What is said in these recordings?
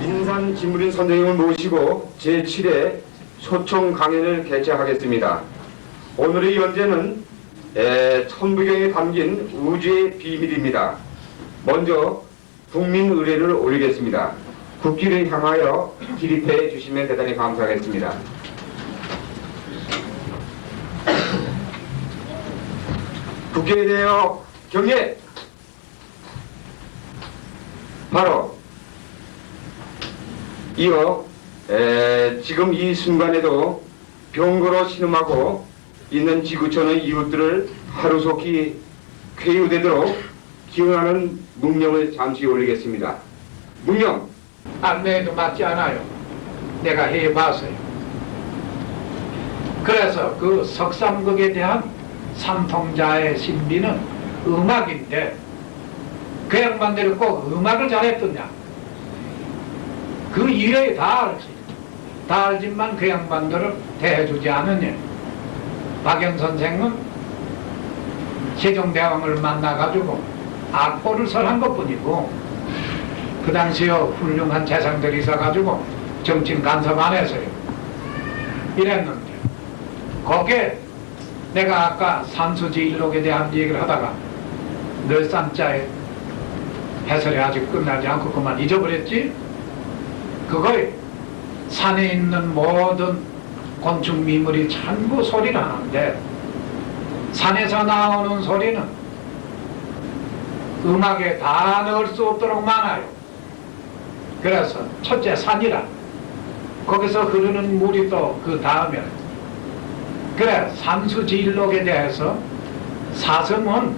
민산 진무린 선생님을 모시고 제7회 소총 강연을 개최하겠습니다. 오늘의 연재는 천부경에 담긴 우주의 비밀입니다. 먼저 국민 의례를 올리겠습니다. 국기를 향하여 기립해 주시면 대단히 감사하겠습니다. 국기에 대하여 경례! 바로 이어 지금 이 순간에도 병거로 신음하고 있는 지구촌의 이웃들을 하루속히 쾌유되도록 기원하는 문명을 잠시 올리겠습니다. 문명! 안내에도 맞지 않아요. 내가 해봤어요. 그래서 그 석삼극에 대한 삼통자의 신비는 음악인데 그 양반들이 꼭 음악을 잘했더냐? 그 이외에 다 알지. 다 알지만 그 양반들을 대해주지 않으냐. 박영 선생은 세종대왕을 만나가지고 악보를 설한 것뿐이고 그 당시에 훌륭한 재상들이 있어가지고 정친 간섭 안 했어요. 이랬는데 거기에 내가 아까 산수지일록에 대한 얘기를 하다가 늘 산자에 해설이 아직 끝나지 않고 그만 잊어버렸지? 그거에 산에 있는 모든 곤충 미물이 전부 소리를 하는데 산에서 나오는 소리는 음악에 다 넣을 수 없도록 많아요. 그래서 첫째 산이라 거기서 흐르는 물이 또 그 다음에 그래 산수지일록에 대해서 사성은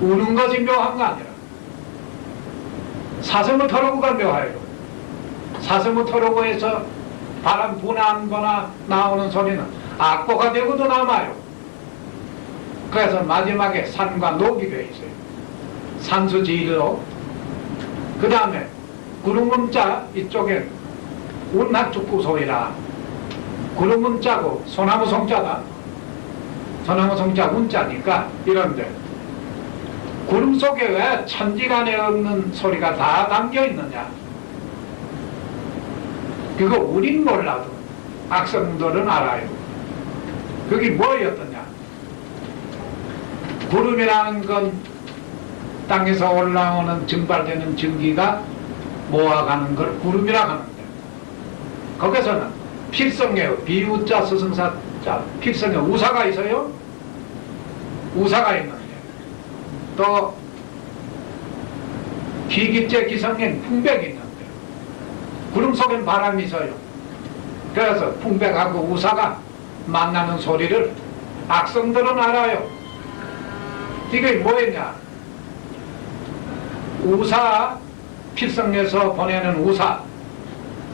우는 것이 묘한 거 아니라 사성을 털어보가 묘해요. 사성을 털어보에서 바람 분한 거나 나오는 소리는 악보가 되고도 남아요. 그래서 마지막에 산과 녹이 되어 있어요. 산수지일록. 그 다음에 구름문자 이쪽에 운낙축구 소리라. 구름문자고 소나무 송자다. 소나무 송자 운자니까 이런데 구름 속에 왜 천지간에 없는 소리가 다 담겨 있느냐? 그거 우린 몰라도 악성들은 알아요. 그게 뭐였더냐? 구름이라는 건 땅에서 올라오는 증발되는 증기가 모아가는 걸 구름이라고 하는데 거기서는 필성에 비우자 스승사자 필성에 우사가 있어요. 우사가 있는데 또 기기째 기성엔 풍백이 있는데 구름 속엔 바람이 있어요. 그래서 풍백하고 우사가 만나는 소리를 악성들은 알아요. 이게 뭐였냐? 우사 필성에서 보내는 우사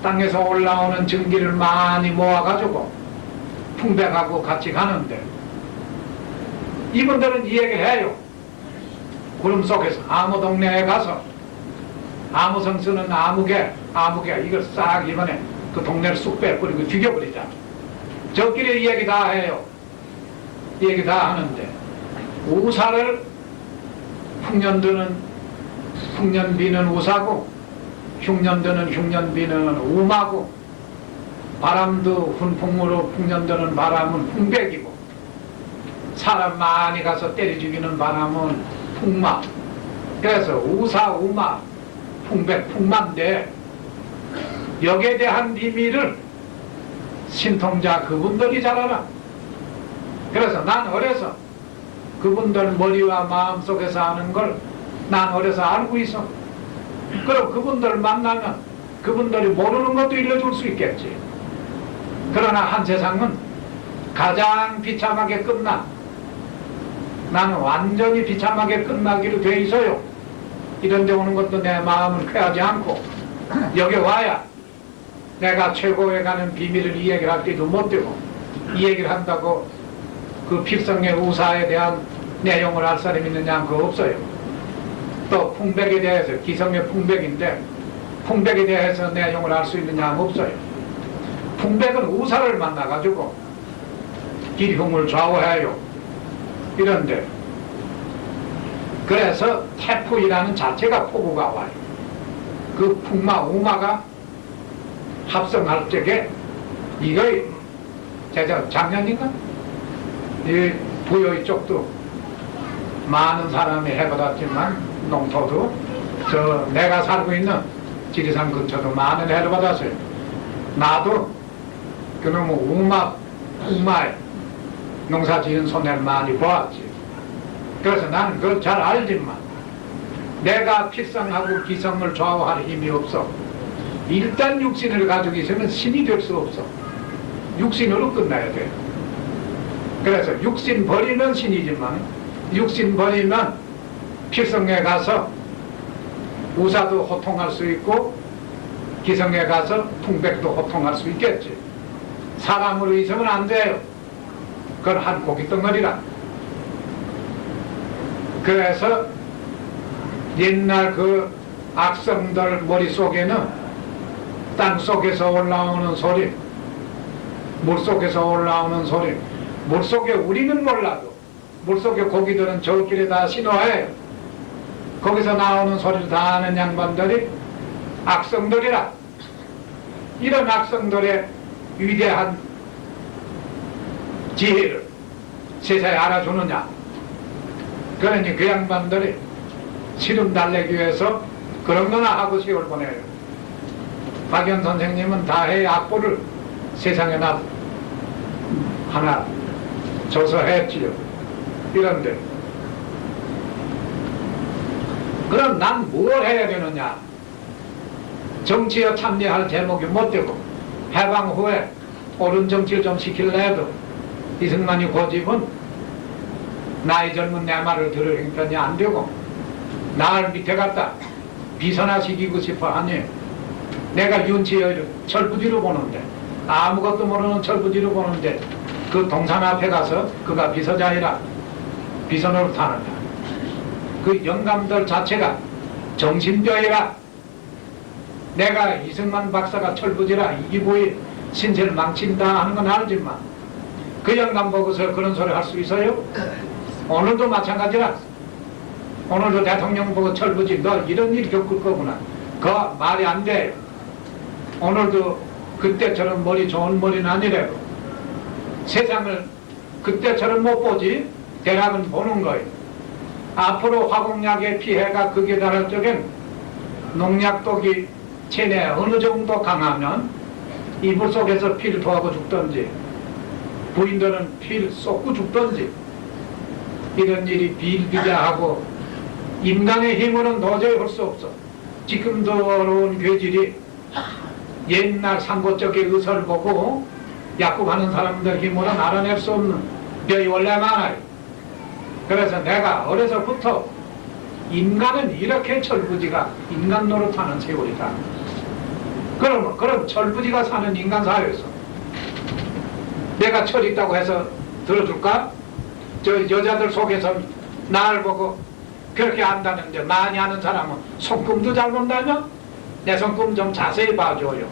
땅에서 올라오는 증기를 많이 모아가지고 풍백하고 같이 가는데 이분들은 이 얘기를 해요. 구름 속에서 아무 동네에 가서 아무 성 쓰는 아무개 이걸 싹 이번에 그 동네를 쑥 빼버리고 죽여버리자. 저끼리 이 얘기 다 해요. 이 얘기 다 하는데 우사를 흉년비는 우사고 흉년드는 흉년비는 우마고 바람도 훈풍으로 풍년드는 바람은 풍백이고 사람 많이 가서 때려 죽이는 바람은 풍마. 그래서 우사, 우마, 풍백, 풍마인데 여기에 대한 비밀을 신통자 그분들이 잘 알아. 그래서 난 어려서 그분들 머리와 마음속에서 아는 걸 난 어려서 알고 있어. 그럼 그분들 만나면 그분들이 모르는 것도 일러줄 수 있겠지. 그러나 한 세상은 가장 비참하게 끝나. 나는 완전히 비참하게 끝나기로 돼 있어요. 이런 데 오는 것도 내 마음을 쾌하지 않고 여기 와야 내가 최고에 가는 비밀을 이 얘기를 할 때도 못 되고 이 얘기를 한다고 그 필성의 우사에 대한 내용을 알 사람이 있느냐 그거 없어요. 또 풍백에 대해서 기성의 풍백인데 풍백에 대해서 내용을 알 수 있느냐 없어요. 풍백은 우사를 만나가지고 기흉을 좌우해요. 이런데 그래서 태풍이라는 자체가 폭우가 와요. 그 풍마 우마가 합성할 적에 이거 제가 작년인가 이 부여 이쪽도 많은 사람이 해받았지만 농토도 저 내가 살고 있는 지리산 근처도 많은 해를 받았어요. 나도 그놈의 우마에 농사 지은 손해를 많이 보았지. 그래서 나는 그걸 잘 알지만 내가 필성하고 기성을 좌우할 힘이 없어. 일단 육신을 가지고 있으면 신이 될 수 없어. 육신으로 끝나야 돼. 그래서 육신 버리면 신이지만 육신 버리면 필성에 가서 우사도 호통할 수 있고 기성에 가서 풍백도 호통할 수 있겠지. 사람으로 있으면 안 돼요. 그건 한 고기 덩어리라. 그래서 옛날 그 악성들 머릿속에는 땅속에서 올라오는 소리, 물속에서 올라오는 소리, 물속에 우리는 몰라도 물속에 고기들은 저길에 다 신호해요. 거기서 나오는 소리를 다 아는 양반들이 악성들이라. 이런 악성들의 위대한 지혜를 세상에 알아주느냐. 그러니 그 양반들이 시름 달래기 위해서 그런 거나 하고 시골 보내요. 박연 선생님은 다해 악보를 세상에 하나 줘서 했지요. 이런데 그럼 난 뭘 해야 되느냐. 정치에 참여할 제목이 못 되고 해방 후에 옳은 정치를 좀 시키려 해도 이승만이 고집은 나이 젊은 내 말을 들을 형편이 안 되고 나를 밑에 갖다 비서나 시키고 싶어 하니 내가 윤치의 철부지로 보는데 아무것도 모르는 철부지로 보는데 그 동산 앞에 가서 그가 비서자이라 비서노릇 하느냐. 그 영감들 자체가 정신병이라. 내가 이승만 박사가 철부지라 이기부의 신세를 망친다 하는 건 알지만 그 영감 보고서 그런 소리 할 수 있어요? 오늘도 마찬가지라. 오늘도 대통령 보고 철부지 너 이런 일 겪을 거구나. 그 말이 안 돼요. 오늘도 그때처럼 머리 좋은 머리는 아니래요. 세상을 그때처럼 못 보지 대략은 보는 거예요. 앞으로 화공약의 피해가 극에 달할 적엔 농약독이 체내 어느 정도 강하면 이불 속에서 피를 토하고 죽든지 부인들은 피를 쏟고 죽든지 이런 일이 비일비재하고 인간의 힘으로는 도저히 할 수 없어. 지금 더러운 괴질이 옛날 삼고적의 의사를 보고 약국하는 사람들 힘으로는 알아낼 수 없는 뼈이 원래 많아요. 그래서 내가 어려서부터 인간은 이렇게 철부지가 인간 노릇하는 세월이다. 그럼 철부지가 사는 인간 사회에서 내가 철 있다고 해서 들어줄까? 저 여자들 속에서 나를 보고 그렇게 안다는데 많이 아는 사람은 손금도 잘 본다며? 내 손금 좀 자세히 봐줘요.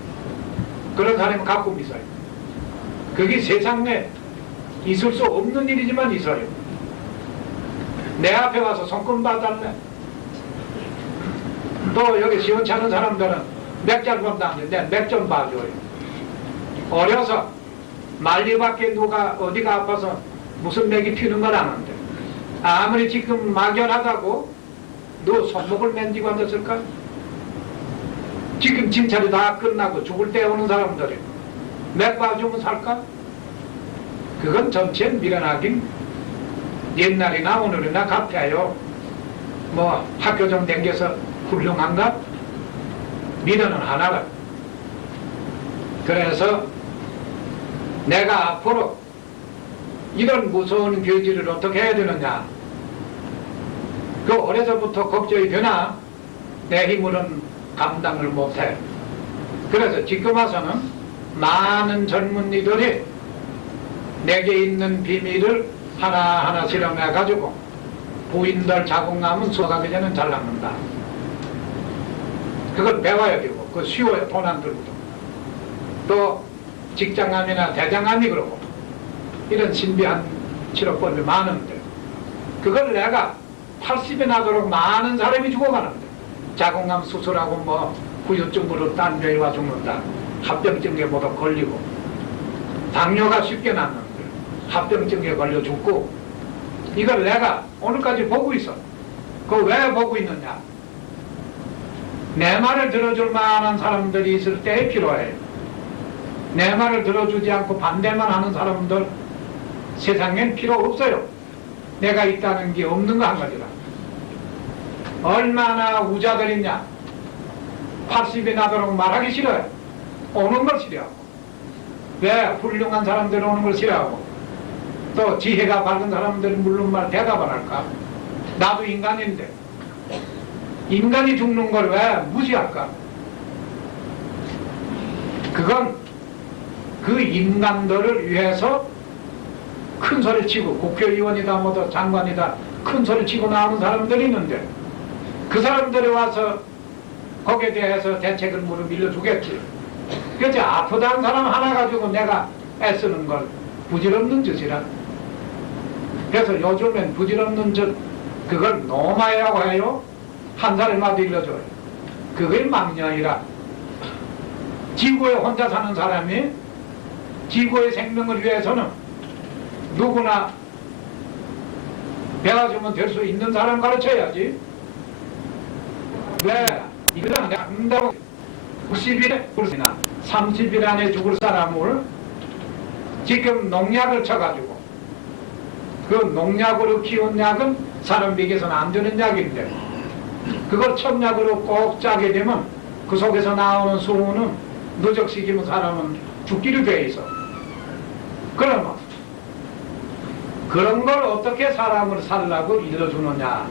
그런 사람은 가끔 있어요. 그게 세상에 있을 수 없는 일이지만 있어요. 내 앞에 와서 손금 봐달래. 또 여기 시원치 않은 사람들은 맥 잘 본다는데 내 맥 좀 봐줘요. 어려서 말리밖에 누가 어디가 아파서 무슨 맥이 튀는 건 아는데 아무리 지금 막연하다고 너 손목을 맨지고 앉았을까? 지금 진찰이 다 끝나고 죽을 때 오는 사람들이 맥 봐주면 살까? 그건 전체 미련하긴 옛날이나 오늘이나 같아요. 뭐 학교 좀 댕겨서 훌륭한가? 미련은 하나라. 그래서 내가 앞으로 이런 무서운 괴질을 어떻게 해야 되느냐. 그 어려서부터 걱정이 되나 내 힘으로는 감당을 못해. 그래서 지금 와서는 많은 젊은이들이 내게 있는 비밀을 하나하나 실험해가지고 부인들 자궁감은 수학하기 전엔 잘 낫는다. 그걸 배워야 되고 그거 쉬워요. 돈 안 들고도. 또 직장암이나 대장암이 그러고 이런 신비한 치료법이 많은데 그걸 내가 80이 나도록 많은 사람이 죽어가는데 자궁암 수술하고 뭐 후유증으로 딴 데에 와 죽는다. 합병증에 모두 걸리고 당뇨가 쉽게 낫는데 합병증에 걸려 죽고 이걸 내가 오늘까지 보고 있어. 그거 왜 보고 있느냐? 내 말을 들어줄 만한 사람들이 있을 때에 필요해. 내 말을 들어주지 않고 반대만 하는 사람들 세상엔 필요 없어요. 내가 있다는 게 없는 거 한 가지라. 얼마나 우자들 있냐? 80이 나도록 말하기 싫어요. 오는 걸 싫어하고. 왜 훌륭한 사람들 오는 걸 싫어하고 또 지혜가 밝은 사람들은 물론 말 대답을 할까? 나도 인간인데 인간이 죽는 걸 왜 무시할까? 그건 그 인간들을 위해서 큰 소리 치고 국회의원이다 뭐다 장관이다 큰 소리 치고 나오는 사람들이 있는데 그 사람들이 와서 거기에 대해서 대책을 밀어주겠지. 그렇지. 아프다는 사람 하나 가지고 내가 애쓰는 걸 부질없는 짓이라. 그래서 요즘엔 부질없는 짓 그걸 노마이라고 해요. 한 사람마다 일러줘요. 그게 망령이라. 지구에 혼자 사는 사람이 지구의 생명을 위해서는 누구나 배워주면 될 수 있는 사람 가르쳐야지. 왜? 이거는 내가 한다고 90일에 죽을이나 30일 안에 죽을 사람을 지금 농약을 쳐가지고 그 농약으로 키운 약은 사람 먹여서는 안 되는 약인데 그걸 첨약으로 꼭 짜게 되면 그 속에서 나오는 수은은 누적시키면 사람은 죽기로 돼 있어. 그러면 그런 걸 어떻게 사람을 살라고 일러주느냐.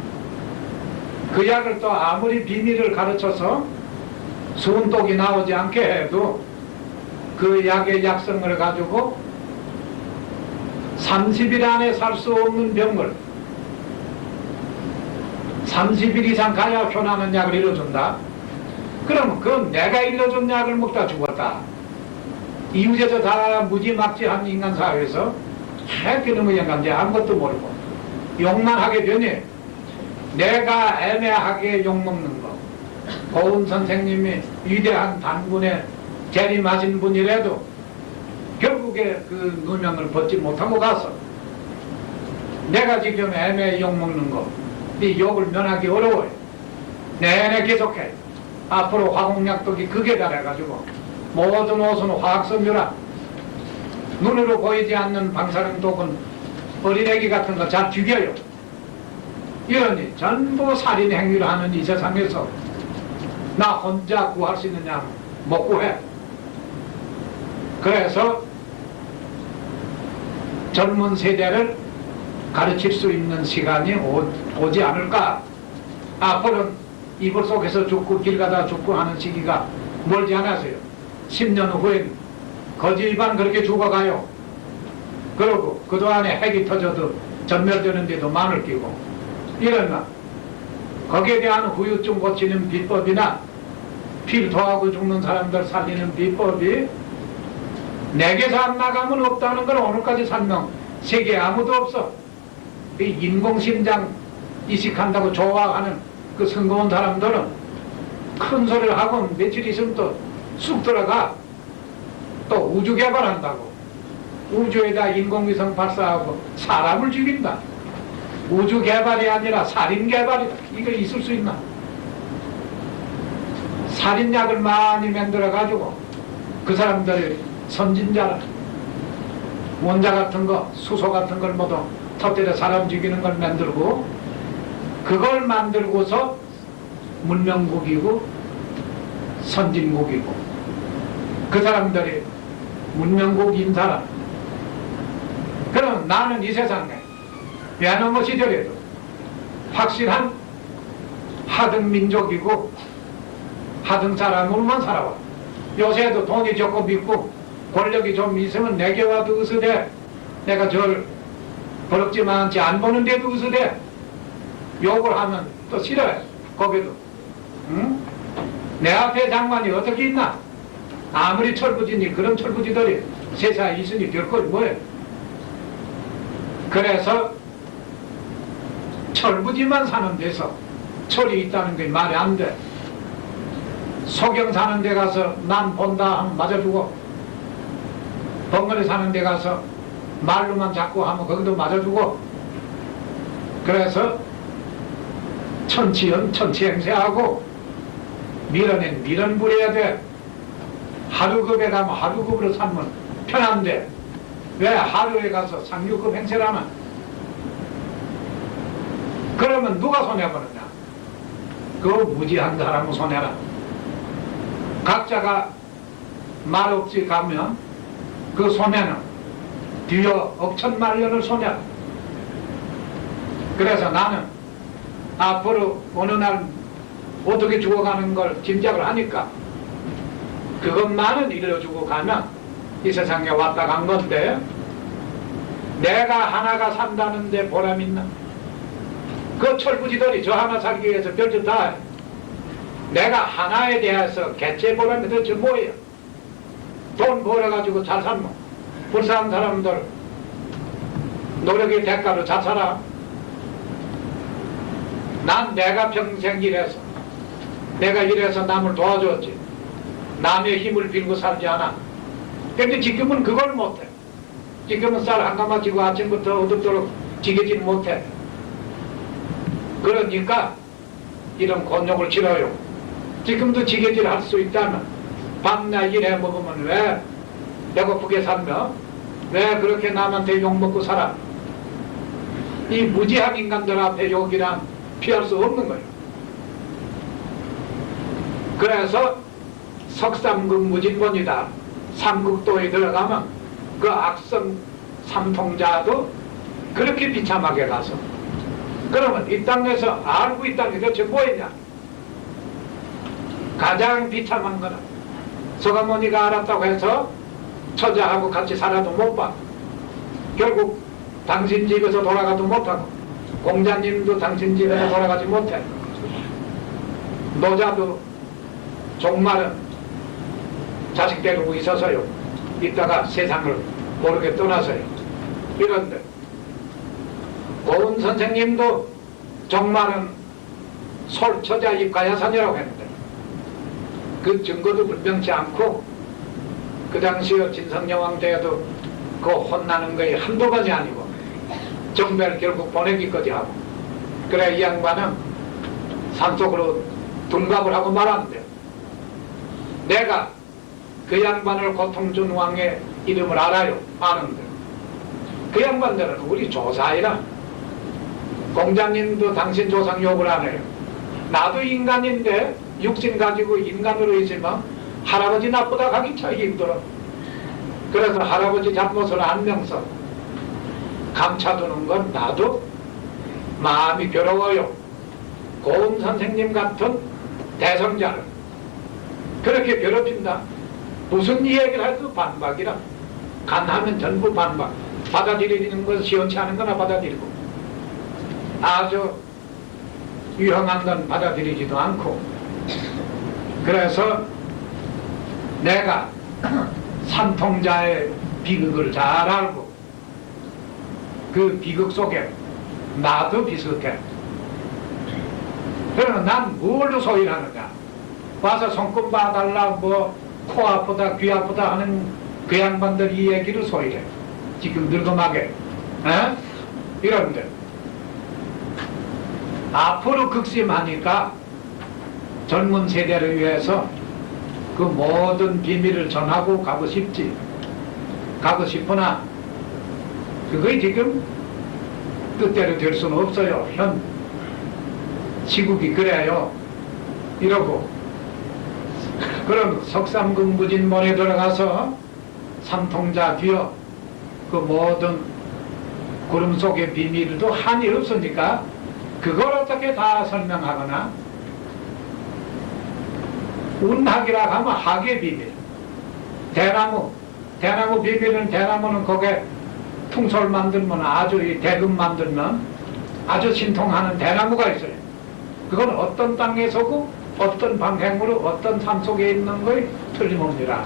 그 약을 또 아무리 비밀을 가르쳐서 수은독이 나오지 않게 해도 그 약의 약성을 가지고 30일 안에 살 수 없는 병을 30일 이상 가야 효나는 약을 일러준다. 그러면 그건 내가 일러준 약을 먹다 죽었다. 이웃에서 다 무지막지한 인간 사회에서 그놈의 인간인데 아무것도 모르고 욕만 하게 되니 내가 애매하게 욕먹는 거. 고은 선생님이 위대한 단군에 재림하신 분이라도 결국에 그 누명을 벗지 못하고 가서 내가 지금 애매히 욕먹는 거 이 욕을 면하기 어려워요. 내내 계속해. 앞으로 화공약독이 극에 달해가지고 모든 옷은 화학섬유라. 눈으로 보이지 않는 방사능독은 어린애기 같은 거 잘 죽여요. 이러니 전부 살인 행위를 하는 이 세상에서 나 혼자 구할 수 있느냐? 못 구해. 그래서 젊은 세대를 가르칠 수 있는 시간이 오지 않을까. 앞으로는 이불 속에서 죽고 길 가다 죽고 하는 시기가 멀지 않았어요. 10년 후엔 거지 일반 그렇게 죽어가요. 그러고 그동안에 핵이 터져도 전멸되는 데도 마늘 끼고 이러나 거기에 대한 후유증 고치는 비법이나 피를 토하고 죽는 사람들 살리는 비법이 내게서 안 나가면 없다는 걸 오늘까지 설명 세계에 아무도 없어. 이 인공심장 이식한다고 좋아하는 그 성공한 사람들은 큰 소리를 하고 며칠 있으면 또 쑥 들어가. 또 우주 개발한다고 우주에다 인공위성 발사하고 사람을 죽인다. 우주 개발이 아니라 살인 개발이다. 이거 있을 수 있나? 살인약을 많이 만들어 가지고 그 사람들이 선진자라. 원자 같은 거 수소 같은 걸 모두 터뜨려 사람 죽이는 걸 만들고 그걸 만들고서 문명국이고 선진국이고 그 사람들이 문명국인 사람. 그럼 나는 이 세상에 베트남 시절에도 확실한 하등 민족이고 하등 사람으로만 살아와. 요새도 돈이 조금 있고 권력이 좀 있으면 내게 와도 으스대. 내가 저를 버럭지만 않지 안 보는데도 으스대. 욕을 하면 또 싫어해. 거기도. 응? 내 앞에 장관이 어떻게 있나? 아무리 철부지니 그런 철부지들이 세상에 있으니 될 걸 뭐해. 그래서 철부지만 사는 데서 철이 있다는 게 말이 안 돼. 소경 사는 데 가서 남 본다 하면 맞아주고, 벙어리 사는 데 가서 말로만 자꾸 하면 거기도 맞아주고, 그래서 천치연 천치행세하고 밀어낸 밀은 부려야 돼. 하루급에 가면 하루급으로 살면 편한데 왜 하루에 가서 상류급 행세를 하나? 그러면 누가 손해보느냐? 그 무지한 사람은 손해라. 각자가 말없이 가면 그 손해는 뒤어 억천만년을 손해라. 그래서 나는 앞으로 어느 날 어떻게 죽어가는 걸 짐작을 하니까 그것만은 일러주고 가면 이 세상에 왔다 간 건데, 내가 하나가 산다는데 보람 있나? 그 철부지들이 저 하나 살기 위해서 별짓 다 해. 내가 하나에 대해서 개체 보람이 도대체 뭐예요? 돈 벌어가지고 잘 살면 불쌍한 사람들 노력의 대가로 잘 살아. 난 내가 평생 일해서 내가 일해서 남을 도와줬지, 남의 힘을 빌고 살지 않아. 근데 지금은 그걸 못해. 지금은 쌀 한 가마 지고 아침부터 어둡도록 지게질 못해. 그러니까 이런 곤욕을 치러요. 지금도 지게질 할 수 있다면 밤낮 일해 먹으면 왜 배고프게 살며 왜 그렇게 남한테 욕먹고 살아? 이 무지한 인간들 앞에 욕이란 피할 수 없는 거예요. 그래서 석삼국 무진본이다. 삼국도에 들어가면 그 악성 삼통자도 그렇게 비참하게 가서, 그러면 이 땅에서 알고 있다는 게 도대체 뭐였냐? 가장 비참한 거는 서가모니가 알았다고 해서 처자하고 같이 살아도 못 봐. 결국 당신 집에서 돌아가도 못하고, 공자님도 당신 집에서 돌아가지 못해. 노자도 종말은 자식 데리고 있어서요, 이따가 세상을 모르게 떠나서요. 이런데 고은 선생님도 종말은 솔처자 입가야산이라고 했는데 그 증거도 분명치 않고, 그 당시에 진성여왕 때에도 그 혼나는 거에 한두 번이 아니고 정배를 결국 보내기까지 하고, 그래 이 양반은 산속으로 둔갑을 하고 말았는데, 내가 그 양반을 고통준 왕의 이름을 알아요. 아는데 그 양반들은 우리 조사이라. 공자님도 당신 조상 욕을 안 해요. 나도 인간인데 육신 가지고 인간으로 있으면 할아버지 나쁘다 가기 참 힘들어. 그래서 할아버지 잘못을 안면서 감춰두는 건 나도 마음이 괴로워요. 고은 선생님 같은 대성자를 그렇게 괴롭힌다. 무슨 이야기를 해도 반박이라. 간하면 전부 반박. 받아들이는 건 시원치 않은 거나 받아들이고, 아주 유형한 건 받아들이지도 않고. 그래서 내가 삼통자의 비극을 잘 알고 그 비극 속에 나도 비슷해. 그러면 난 뭘로 소일하느냐? 와서 손금 봐달라, 뭐 코 아프다 귀 아프다 하는 그 양반들 이 얘기를 소일해. 지금 늙음하게 에? 이런데 앞으로 극심하니까 젊은 세대를 위해서 그 모든 비밀을 전하고 가고 싶지. 가고 싶으나 그게 지금 뜻대로 될 수는 없어요. 현 시국이 그래요. 이러고 그럼 석삼국 무진본에 들어가서 삼통자 뒤어 그 모든 구름 속의 비밀도 한이 없으니까 그걸 어떻게 다 설명하거나, 운학이라 하면 학의 비밀, 대나무 비밀은, 대나무는 거기에 퉁솔 만들면 아주 이 대금 만들면 아주 신통하는 대나무가 있어요. 그건 어떤 땅에 서고 어떤 방향으로 어떤 삶 속에 있는 거에 틀림없느라.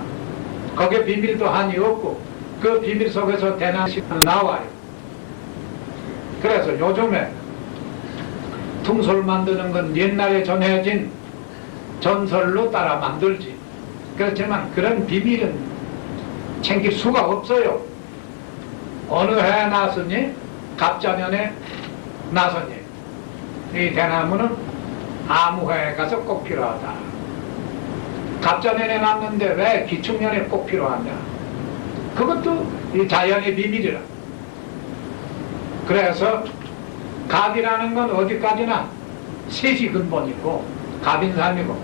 거기에 비밀도 한이 없고 그 비밀 속에서 대나무가 나와요. 그래서 요즘에 퉁솔 만드는 건 옛날에 전해진 전설로 따라 만들지. 그렇지만 그런 비밀은 챙길 수가 없어요. 어느 해에 나섰니? 갑자년에 나섰니? 이 대나무는 아무 해에 가서 꼭 필요하다. 갑자년에 났는데 왜 기축년에 꼭 필요하냐? 그것도 이 자연의 비밀이라. 그래서 갑이라는 건 어디까지나 셋이 근본이고 갑인삼이고,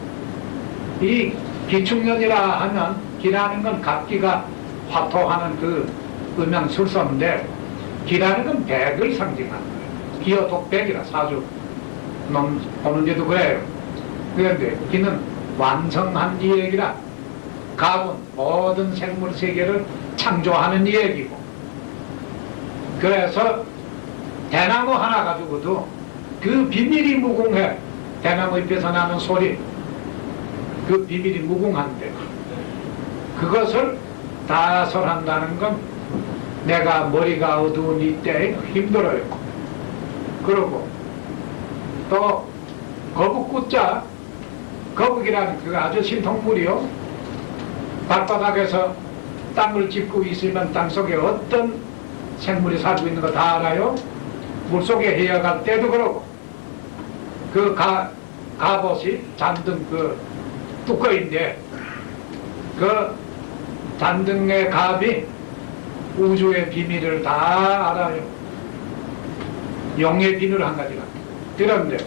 이 기축년이라 하면 기라는 건 갑기가 화토하는 그 음양술서인데, 기라는 건 백을 상징하는 거예요. 기어독백이라 사주 보는 데도 그래요. 그런데 기는 완성한 이야기라, 갑은 모든 생물 세계를 창조하는 이야기고, 그래서 대나무 하나 가지고도 그 비밀이 무궁해. 대나무 잎에서 나는 소리, 그 비밀이 무궁한데, 그것을 다 설한다는 건 내가 머리가 어두운 이때에 힘들어요. 그리고 또 거북구자, 거북이라는 그 아주 신통물이요. 발바닥에서 땅을 짚고 있으면 땅속에 어떤 생물이 살고 있는 거 다 알아요. 물속에 헤어갈 때도 그러고, 그 갑옷이 잔등 그 뚜꺼인데, 그 잔등의 갑이 우주의 비밀을 다 알아요. 용의 비밀 한 가지가. 그런데